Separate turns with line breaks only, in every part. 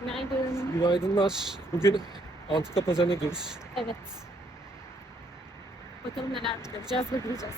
Günaydın.
Günaydınlar. Bugün Antika Pazarı'na gidiyoruz.
Evet. Bakalım neler göreceğiz ve göreceğiz.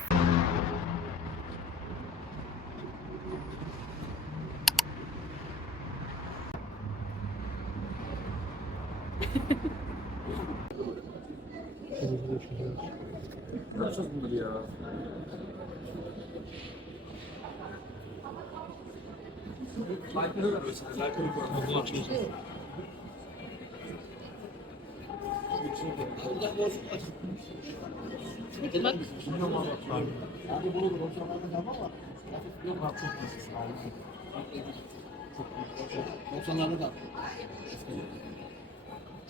Bak.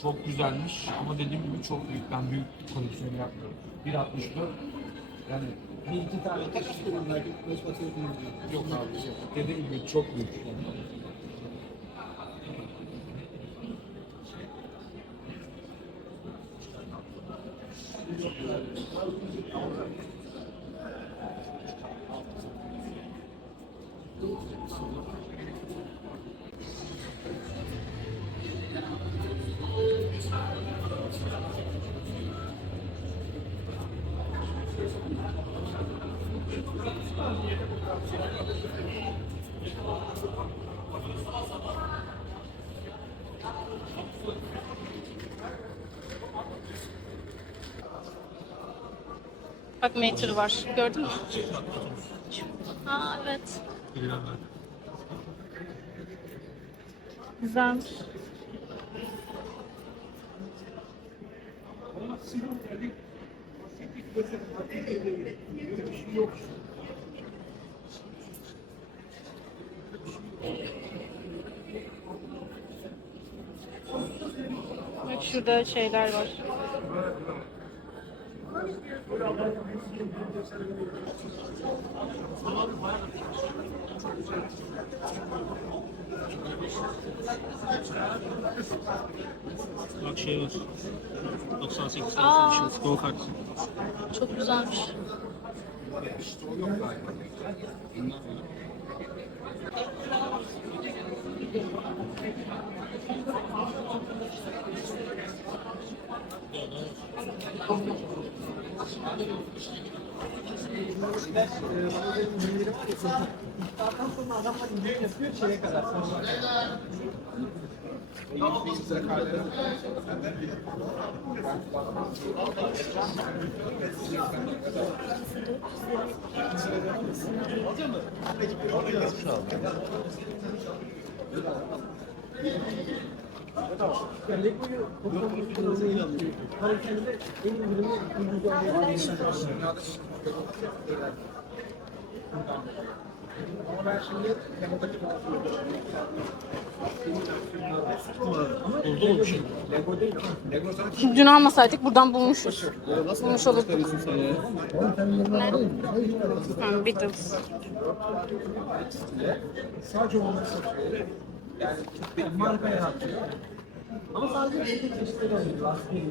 Çok güzelmiş ama dediğim gibi çok büyük. Ben büyük koleksiyonu yapmıyorum. 1.64 yani bir iki tane yok abi. Dediğim gibi çok büyük.
Metre var. Gördün mü? Aa evet. Güzelmiş. Bak şurada şeyler var.
Bak şey var. 98
Aa.
santim go kart.
Çok güzelmiş.
Ben modelin ürünleri var ya sonra iftardan sonra adamlar indirim yapıyor şeye kadar.
Alacağım mı?
Dün almasaydık buradan bulmuşuz. Bulmuş olurduk. Ha, Beatles.
Sadece onu satıyor. Yani marka yarattı. Ama sadece belli çeşitleri alıyor. Lastiği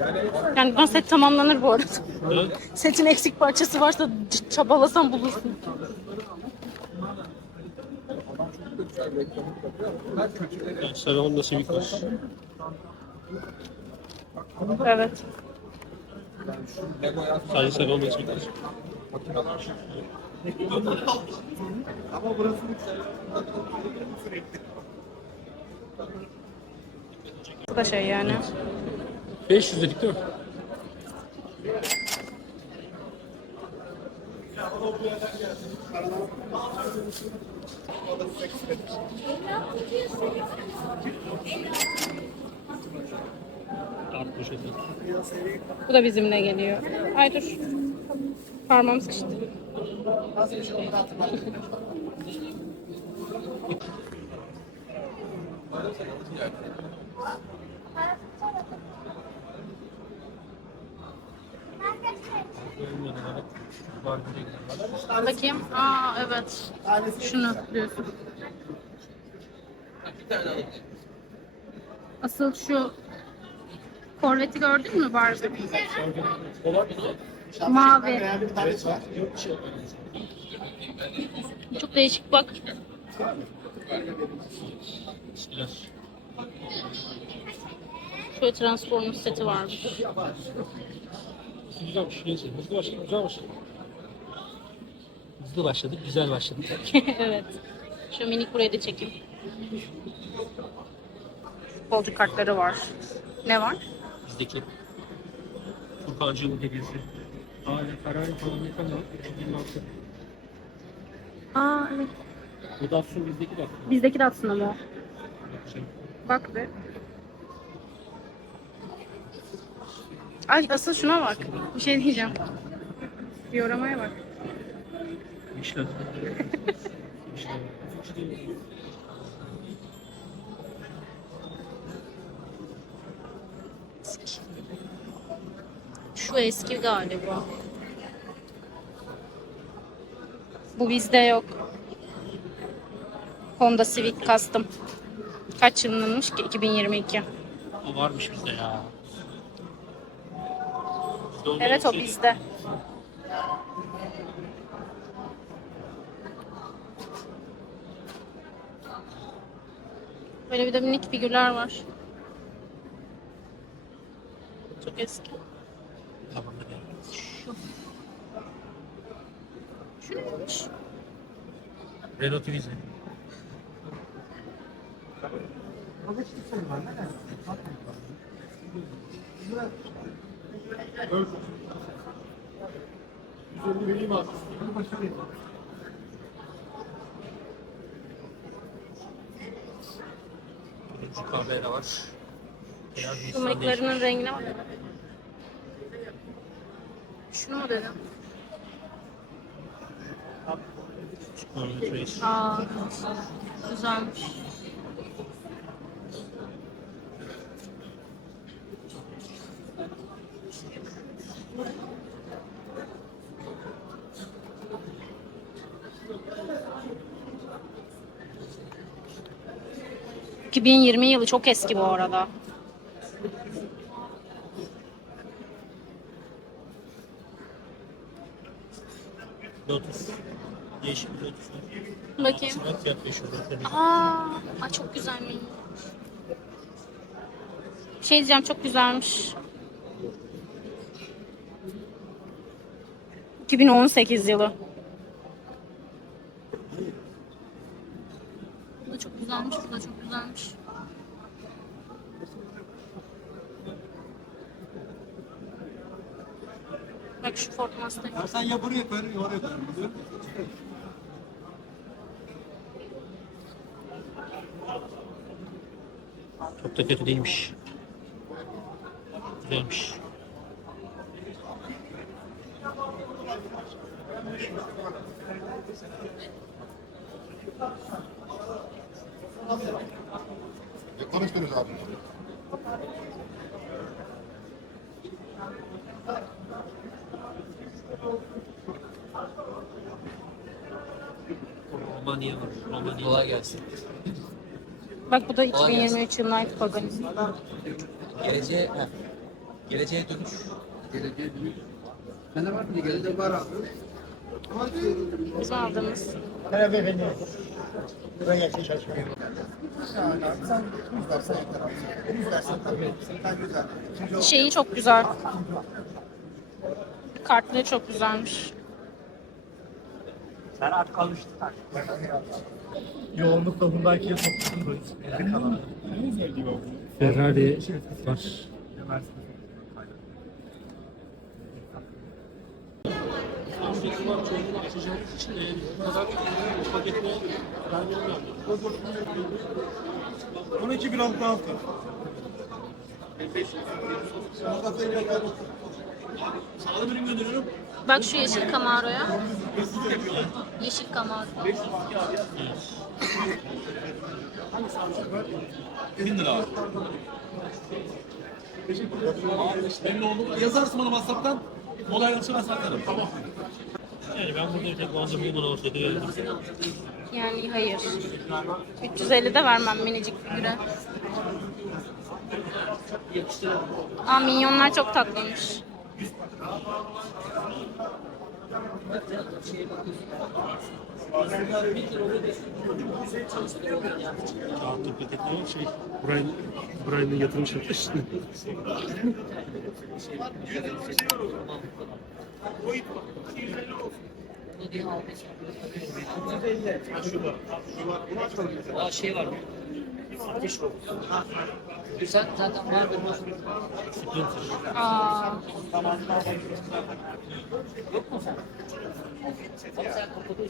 Yani
Yani bundan set tamamlanır bu arada.
Evet.
Setin eksik parçası varsa çabalasan bulursun.
sarı Honda Civic var.
Evet.
Sadece sarı Honda Civic var.
Ama burası sürekli.
Bu da şey yani.
500 dedik değil mi? Poşeti.
Bu da bizimle geliyor. Ay dur. Parmağım sıkıştı. Bakayım. Aa evet. Şunu diyorsun. Asıl şu Corvette'i gördün mü Barbie? Mavi. Çok değişik bak. Şöyle Transformers seti varmış.
Güzelmiş. Neyse. Hızlı başladık. Güzel başladık. Hızlı başladık. Güzel başladık.
evet. Şu minik burayı da çekeyim. Futbolcu kartları var. Ne var?
Bizdeki Furkancı'nın hediyesi. Hala karar Amerikan 2026.
Aa evet.
Bu da aslında bizdeki de.
Bizdeki de aslında mı?
Şey,
Bak be. Ay asıl şuna bak. Bir şey diyeceğim. Dioramaya bak.
işler.
Şu eski galiba. Bu bizde yok. Honda Civic Custom. Kaç yılınmış ki? 2022.
O varmış bizde ya.
Evet o bizde. Böyle bir de minik figürler var. Çok eski. Şu. Şu neymiş?
Renault Twizy.
Alıştık sen. 150 vereyim abi. Başarayım.
Şu kahveye var.
Şu mıklarının rengine bak. Şunu mu dedim? Aa, güzelmiş. ...2020 yılı çok eski bu arada.
Lotus. Bir Lotus var.
Bakayım.
Bak fiyat 500 lira.
Aa, ay çok güzelmiş. Şey diyeceğim çok güzelmiş. 2018 yılı. Bu da çok güzelmiş, bu da çok güzelmiş. Bak şu Ford Mustang.
Ya buraya koyarım ya oraya koyarım.
Çok da kötü değilmiş. Güzelmiş.
Konuşturuz abi.
Romanya var. Romanya.
Kolay gelsin.
Bak bu da 2023 yılının Nike Pagani.
Geleceğe, heh. geleceğe dönüş.
Geleceğe dönüş. Bende var mı? Geleceğe var abi.
Bizim aldığımız.
Merhaba efendim. Buraya yakın çalışmaya.
Şeyi çok güzel. Kartları çok güzelmiş.
Sen artık alıştın artık. Yoğunlukla bundan ikiye sokmuşsun. Elde kalan.
Ferrari var. Amcası var, çocuğunu açacağımız için de bu kadar paketle vermiyorum.
12 gram daha altı.
Sağda birim gönderiyorum.
Bak şu yeşil Camaro'ya. Yeşil Camaro.
1000 lira abi. Memnun oldum. Yazarsın bana WhatsApp'tan. Olay olursa ben satarım. Tamam. Yani ben burada bir tek bandı bir buna olsaydı verirdim.
Yani hayır. 350 de vermem minicik figüre. Aa minyonlar çok tatlıymış.
Kağıtlı paketler şey, Brian, Brian'ın yatırım şirketi.
Aa şey var.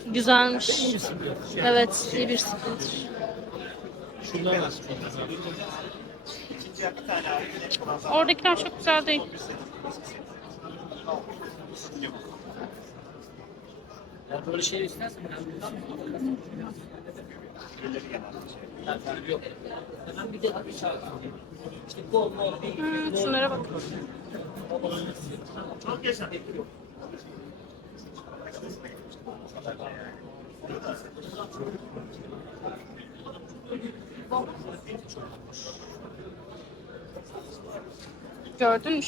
Güzelmiş. Evet, iyi bir Splinter.
Şunlar nasıl?
Oradakiler çok güzel değil.
Ya böyle şey istersen
Şunlara bak. Gördün mü?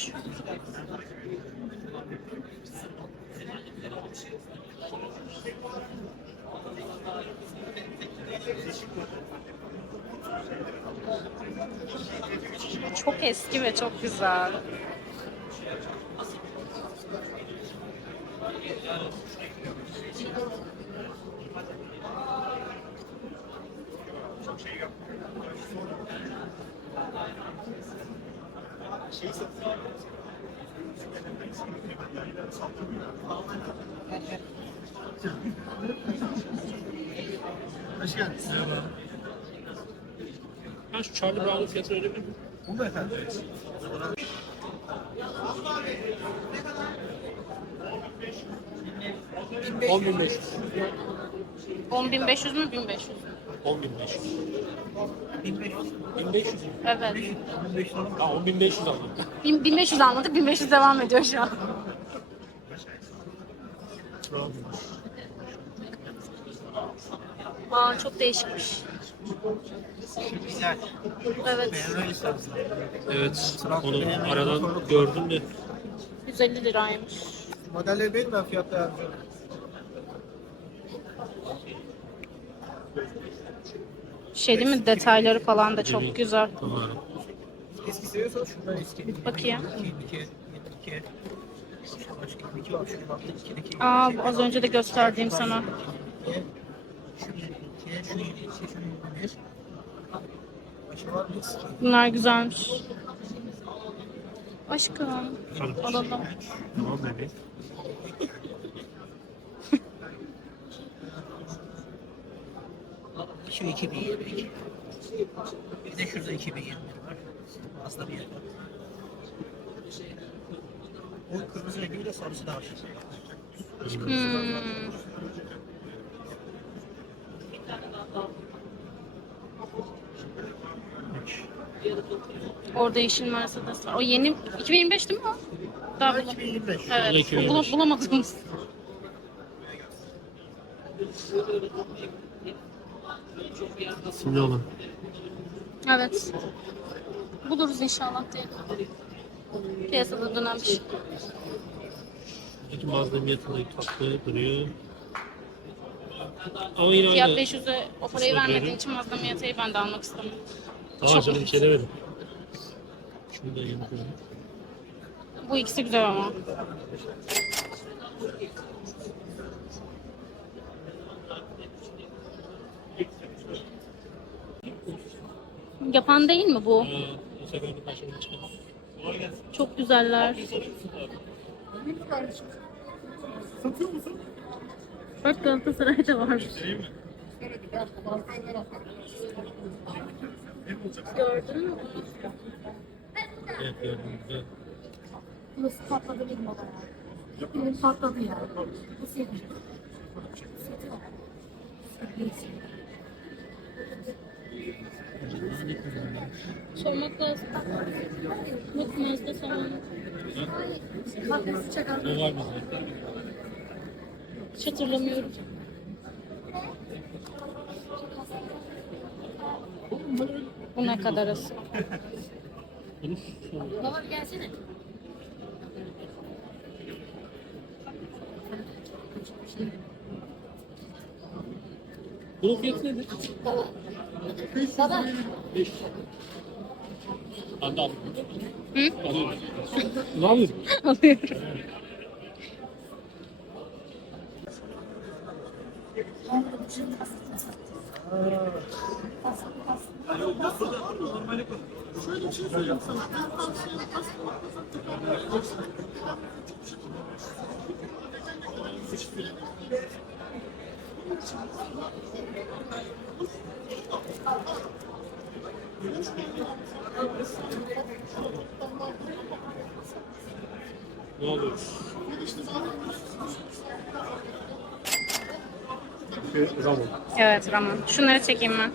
Çok eski ve çok güzel.
Hoş geldiniz.
Ben şu Charlie Brown'un fiyatını öyle mi?
Bu mu efendim?
10.500.
10.500 mü 1500?
10.500.
1500.
1500 mü?
Evet.
1500 olur mu?
Ha 10.500 aldım.
1000 1500 almadık 1500 devam ediyor şu an. Aa çok değişikmiş.
Güzel.
Evet.
Evet. Onu aradan gördüm de
150 liraymış.
Modelleri benim ben fiyatla yazıyorum.
Şey değil mi detayları falan da çok güzel.
tamam.
Eski seviyorsanız şundan eski.
Bakayım.
22, 22. Başka 22 var. Şunu baktım. 22.
Aa az önce de gösterdiğim sana.
Şu 22, şu 22, şu 21. Başka var mı? Eski.
Bunlar güzelmiş. Aşkım. Alalım.
Tamam bebeğim.
Şu 2022. Bir de şurada 2021 var. Aslında bir yer var. O kırmızı rengi bir de sarısı da var.
Hmm. Orada yeşil Mercedes var. O yeni 2025 değil mi o? Daha bulam-
2025.
Evet.
2025.
Bula- bulamadığımız.
Simli olan.
Evet. Buluruz inşallah diye. Piyasada dönen bir şey.
Buradaki Mazda Miat'ın tatlı duruyor. Ama yine
Fiyat
aynı.
500'e o parayı vermediğin için Mazda Miata'yı ben de almak istemiyorum.
Tamam
çok-
canım bir şey demedim. Şunu da koyalım.
Bu ikisi güzel ama. Yapan değil mi bu?
Çıkalım.
Çok güzeller. Bak Galatasaray'da var. Gördün mü?
Evet gördüm güzel.
Nasıl patladı bilmiyorum. Hepimiz patladı ya. Nasıl yapacak?
Sormak lazım. Yok Mazda sonra.
Bak nasıl.
O var bizde.
Hiç hatırlamıyorum. Bu ne kadar arası?
Bunu
Baba bir gelsene.
Bunun fiyatı nedir?
Baba.
5 Hadi al.
Hı?
Alıyorum. Ne yapıyorsun?
Alıyorum.
Şöyle bir şey söyleyeyim sana. Ben tavsiye
Ne oluyor? Ramon.
Evet Ramon. Şunları çekeyim ben.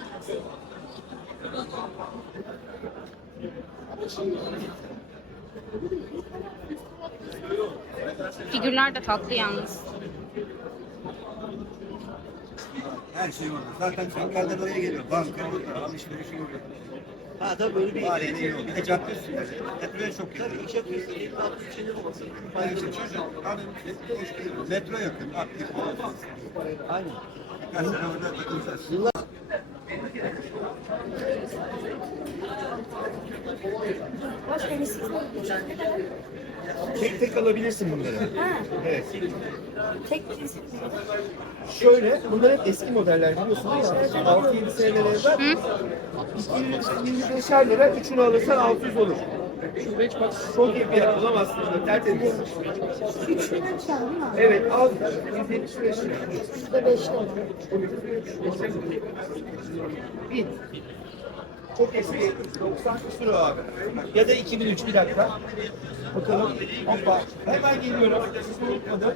Figürler de tatlı yalnız.
Her şey orada. Zaten çantalar oraya geliyor. Banka orada, alışveriş orada. Ha da böyle bir iyi oldu. Bir de cadde üstü. Metroya çok yakın. Tabii iş yapıyorsun. Elin altı içinde olması. Yani işte çocuk, hani hoş değil. Metro yakın. Aktif. Aynen. Birkaç sene orada takılacağız.
Başka bir şey
Tek tek alabilirsin bunları. Evet.
Tek
Şöyle, bunlar hep eski modeller biliyorsunuz ya. 6-7 seneler evvel. 225'er lira, üçünü alırsan 600 olur. Şu beş bak çok iyi fiyat bulamazsınız da tertemiz.
Üçlü ben çaldım mı?
Evet, al. 175 lira.
Şurada beşli olan.
Bin. Çok eski. 90 küsur abi. Ya da 2003 bir dakika. Bakalım. Hoppa. Hemen geliyorum. Siz unutmadım.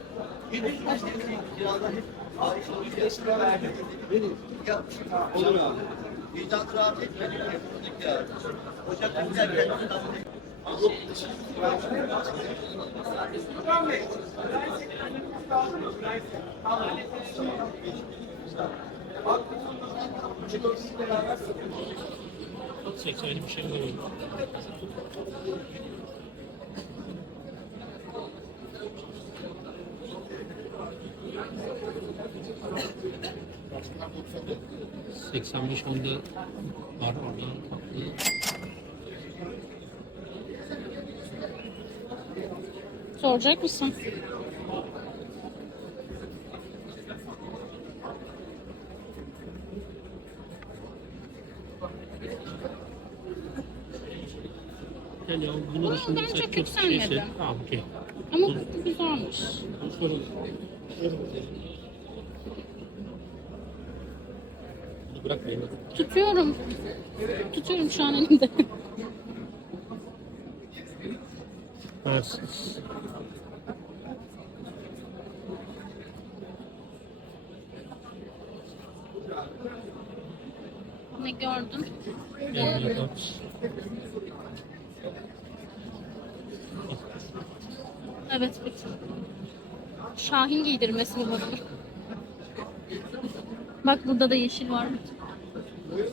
Yedek kaç tane kirada hep Ayşe bir yaşına verdi. Benim. Ya Olur abi. Vicdan rahat etmedi. Yapıldık ya. Ocak'ta
güzel bir yer. Çok seksüel bir şey değil. 85 Honda var orada kaplı.
Soracak mısın?
Gel ya, bunu da
Bunu
şimdi
ben
çok
yükselmedim.
Tamam, okey.
Ama güzelmiş.
Sorun.
Tutuyorum. Tutuyorum şu an elimde.
Evet.
ne gördün?
Yani.
Evet bitti. Şahin giydirmesi bu bana. Bak burada da yeşil var.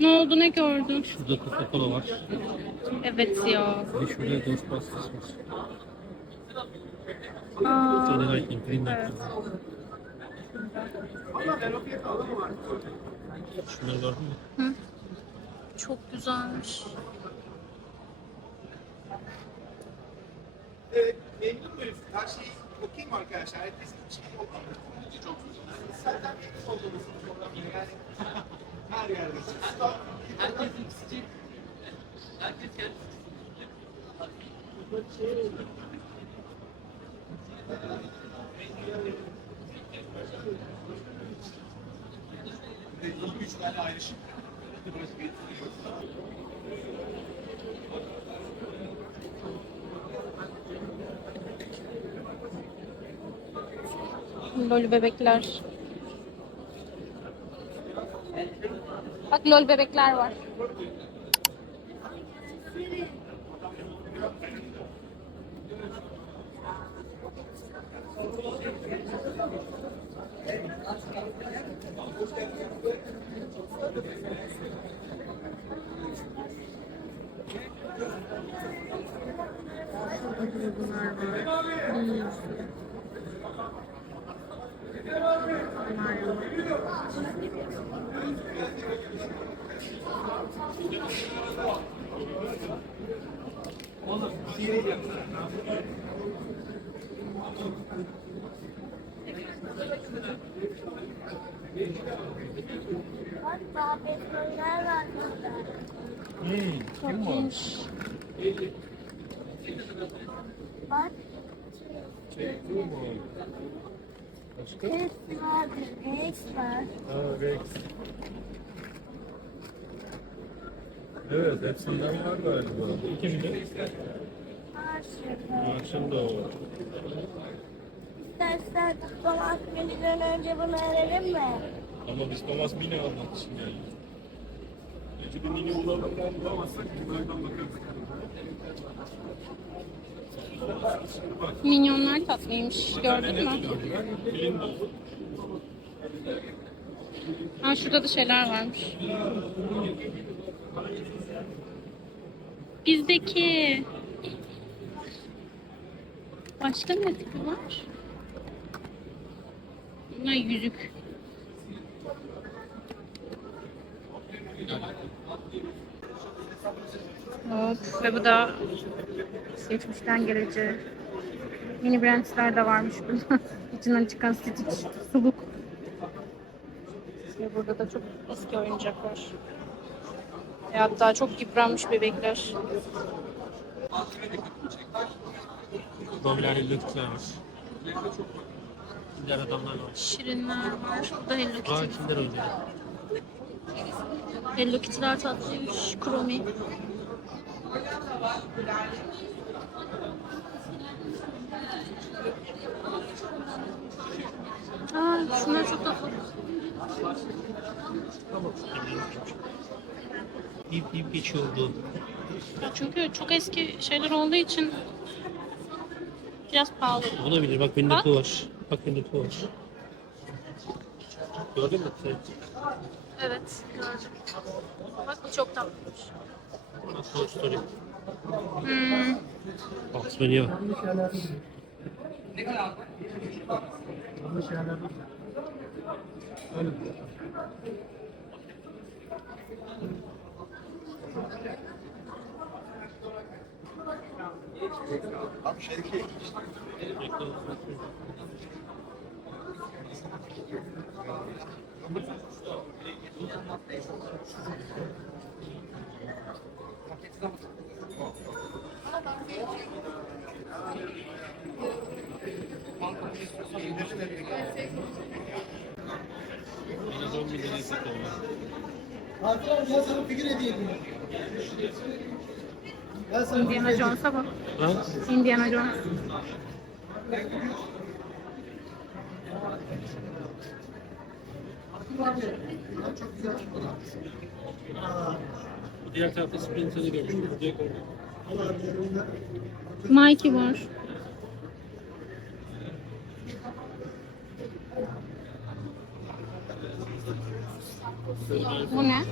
Ne oldu ne gördün?
Şurada Coca-Cola var.
Evet ya.
Bir şurada Ghostbusters var.
Aa,
Tony Lightning, Green Lightning. Şunları gördün mü?
çok güzelmiş.
Evet, memnun muyuz? Her şey okey mi arkadaşlar? Herkes için? Çok güzel. Zaten olduğumuz program yani her yerde.
Herkesin sıcak. Herkes kendi
Üç tane ayrı şey.
Lol bebekler. Bak lol bebekler var.
Bak daha betonlar var burada.
Çok iyiymiş.
Bak. Rex var, Rex var.
Evet, hepsinden var galiba.
Var şurada.
Akşam da var.
İstersen Thomas Milli'den önce bunu verelim mi?
Ama biz Thomas Mini almak için geldik. Peki bir Mini bulalım, bulamazsak bunlardan bakarız.
Minyonlar tatlıymış. Gördün mü? Ha şurada da şeyler varmış. Bizdeki. Başka ne tipi var? Bunlar yüzük. Hop ve bu da geçmişten geleceğe. Mini branchler de varmış burada. İçinden çıkan Stitch, suluk. Ve burada da çok eski oyuncaklar. Ve hatta çok yıpranmış bebekler.
Mobilyar ellilikler var. Kinder adamlar var.
Şirinler var. Bu da Hello
Aa
Kitty.
Kinder oynuyor.
Hello Kitty'ler tatlıymış. Chromie. Aa, şunlar çok tatlı.
Bip bip geçiyordu.
Ya çünkü çok eski şeyler olduğu için biraz pahalı.
Olabilir bak benim
Bak.
de var. Bak benim de var. Gördün mü? Sen?
Evet, gördüm. Bak bu çok tatlıymış.
Bak Toy Story.
Hmm.
Bugs Bunny'e bak. Biraz 10 bin lira eksik oldu.
Hatıra gel sana figür hediye edeyim.
Indiana Jones'a bak.
Ha?
Indiana Jones.
Diğer tarafta Splinter'ı görmüştüm.
Mikey var. Bu ne?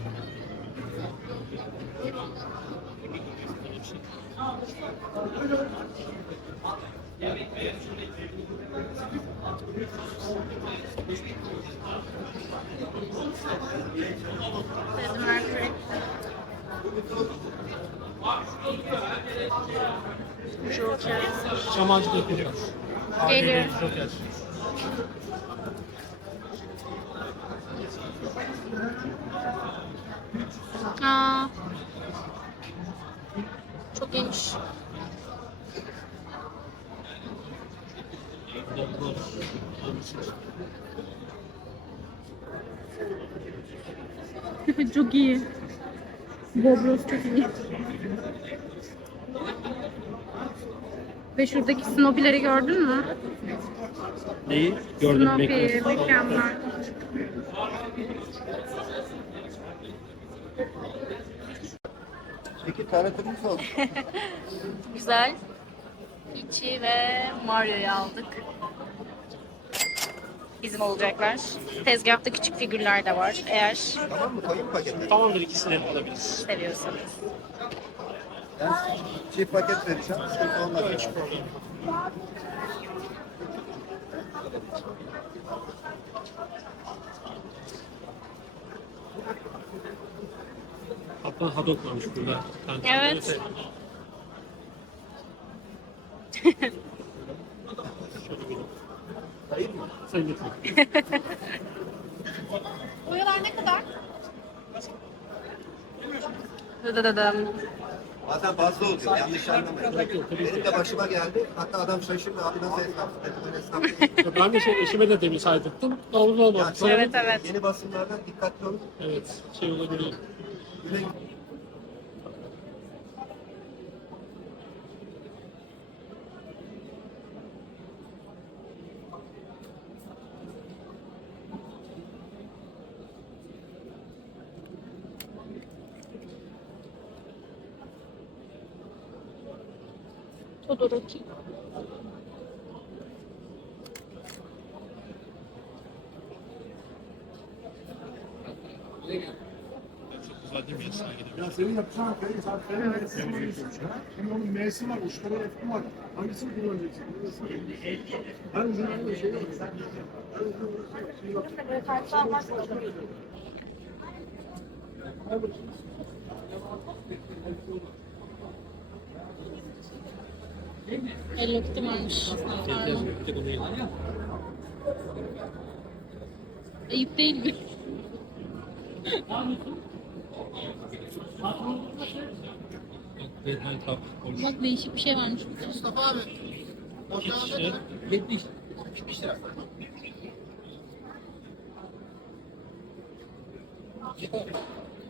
Joker.
Şamancı da koyuyor.
Geliyor. Aa. Çok
geniş.
Çok iyi. Bobros çok iyi. Ve şuradaki Snoopy'leri gördün mü?
Neyi? Gördüm.
Snoopy, mükemmel.
Peki tanıtımımız oldu.
Güzel. Peach'i ve Mario'yu aldık. Bizim olacaklar. Tezgahta küçük figürler de var. Eğer
tamam mı? Koyayım paketi.
Tamamdır ikisini alabiliriz.
seviyorsanız.
Ben çift paket vereceğim. Sıkıntı olmaz.
Hatta Hadok varmış burada. Ben
Evet.
Sen getir.
Boyalar ne kadar?
Dıdıdıdım.
Bazen fazla oluyor. Yanlış anlamayın. Benim de başıma geldi. Hatta adam şaşırdı. Abi nasıl esnaf? Dedim ben esnaf değilim.
ben de şey eşime de demin saydırttım. Doğru olmadı. Sonra-
Evet evet.
Yeni basımlardan dikkatli olun.
Evet. Şey olabiliyor.
Güle
Todoroki.
Ya
senin yapacağın kayıt harflerin evet. Şimdi onun M'si var, uçları F'i var. Hangisini kullanacaksın? Her ucunda da şey yok. Her ucunda da şey yok.
Hello Kitty varmış. Pardon. Ayıp değil mi? Bak değişik bir şey varmış.
İşte
70. 70 lira.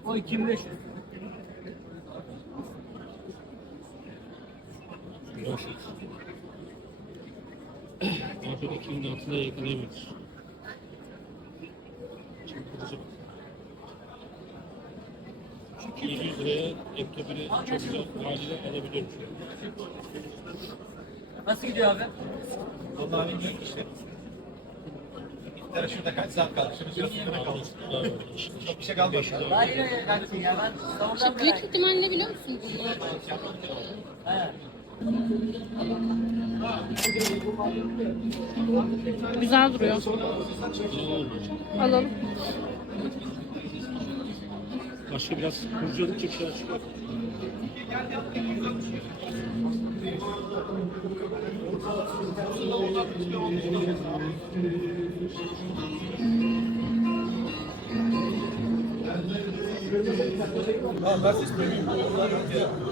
O 2500.
Hoş. Artık 2000 altında yakalayamıyoruz. Çok kırıcı. Çünkü 700 liraya Ektobir'i çok güzel haliyle alabiliyoruz.
Nasıl gidiyor abi?
Vallahi iyi işte. Bir şurada kaç saat kaldı? Şimdi biraz sonra kaldı. Çok bir şey kalmadı.
Yine ya. Ben
Büyük ihtimal ne biliyor musun?
He.
Güzel duruyor. Alalım.
Başka biraz kurcaladıkça bir şeyler çıkıyor.
Tamam Mercedes Premium.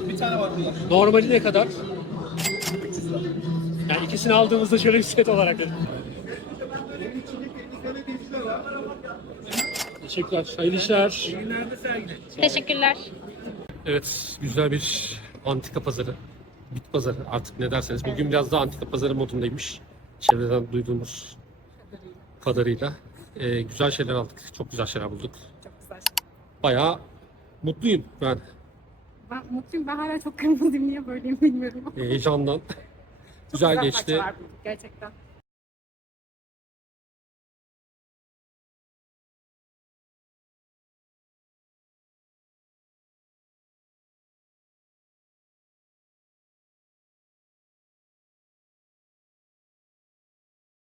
Bir tane var burada.
Normali ne kadar? Yani ikisini aldığımızda şöyle bir set olarak. Teşekkürler. Hayırlı işler.
Teşekkürler.
Evet, güzel bir antika pazarı. Bit pazarı artık ne derseniz. Bugün biraz daha antika pazarı modundaymış. Çevreden duyduğumuz kadarıyla. Ee, güzel şeyler aldık. Çok güzel şeyler bulduk.
Çok güzel.
Bayağı mutluyum ben.
Ben mutluyum. Ben hala çok kırmızıyım. Niye böyleyim bilmiyorum.
Heyecandan.
Çok
güzel
güzel
geçti.
gerçekten.